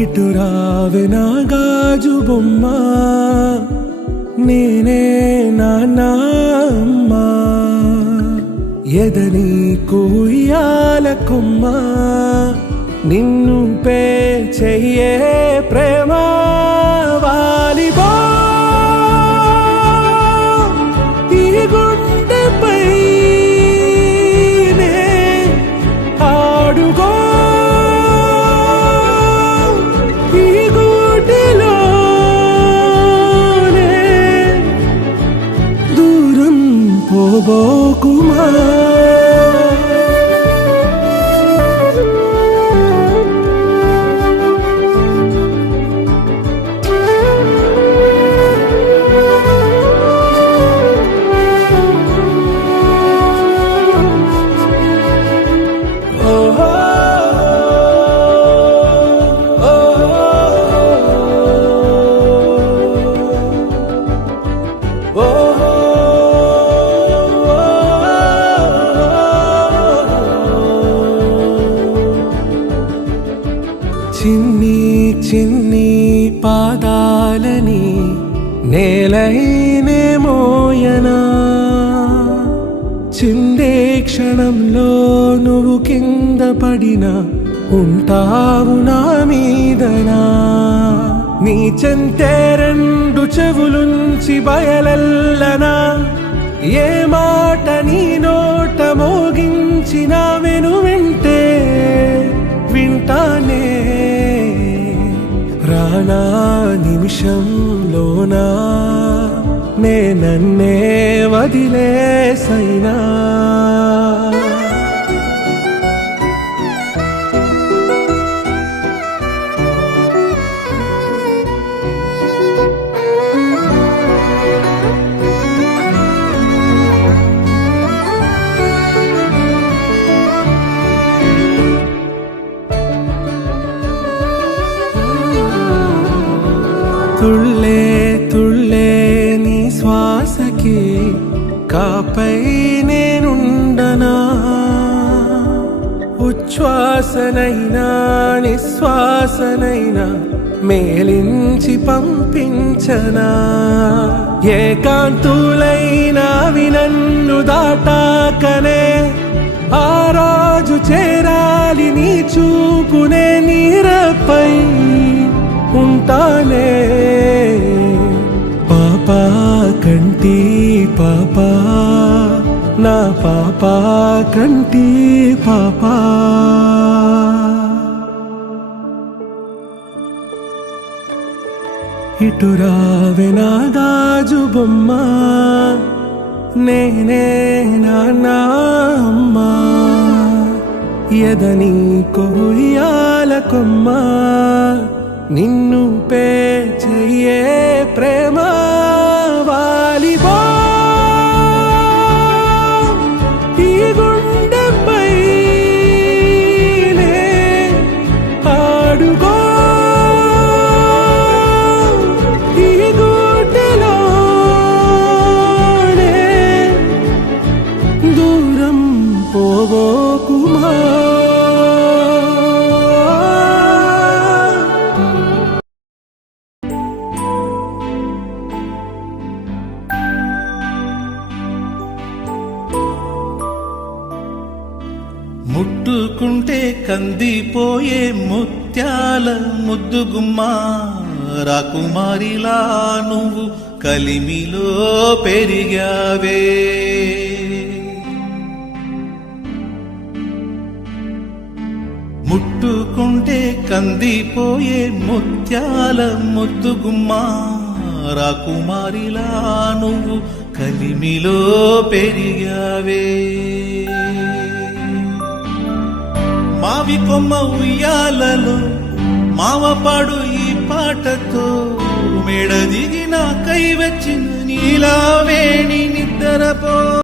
ఇటు రావే నా గాజు బొమ్మ, నేనే నాన్న అమ్మ, ఎదని కుయ్యాల కొమ్మ, నిన్ను పే చెయ్యే ప్రేమ వాలిబా ఈ గుండెపై ఆడుగో ఈ గుడిలోనే దూరం పోబోకుమా. చిన్ని చిన్ని పాదాలని నేలైనే మోయనా, చిందే క్షణంలో నువ్వు కింద పడినా ఉంటావు నా మీదనా. నీ చెంతే రెండు చెవులుంచి బయలెల్లనా, ఏ మాట నీ నోట మోగించిన వెను వింటే వింటానే. రానా నిమిషంలోనా నే నన్నే వదిలేసైనా, తుళ్ళే తుళ్ళే నీ శ్వాసకి కాపై నేనుండనా, ఉచ్ఛ్వాసనైనా నిశ్వాసనైనా మేలించి పంపించనా. ఏకాంతులైనా వినన్ను దాటాకనే ఆ రోజు చేరాలి నీ చూపునే నీరపై ఉంటానే. పాపా కంటి పాపా నా పాపా కంటి పాపా. ఇటు రావే నా గాజు బొమ్మ, నేనే నాన్న అమ్మ, ఎదని కొయ్యాల కొమ్మ, నిన్ను పే చెయ్యే ప్రేమ వాలిబా ఈ గుండెపై ఆడుగో ఈ గుడిలోనే దూరం పోబోకుమా. ముట్టుకుంటే కందిపోయే ముత్యాల ముద్దుగుమ్మా, రాకుమారిలా నువ్వు కలిమిలో పెరిగావే. ముట్టుకుంటే కందిపోయే ముత్యాల ముద్దుగుమ్మా, రాకుమారిలా నువ్వు కలిమిలో పెరిగావే. మావి కొమ్మ ఉయ్యాలలో మావపాడు ఈ పాటతో మెడ దిగిన కై వచ్చిన నీలావేణి నిద్రపో.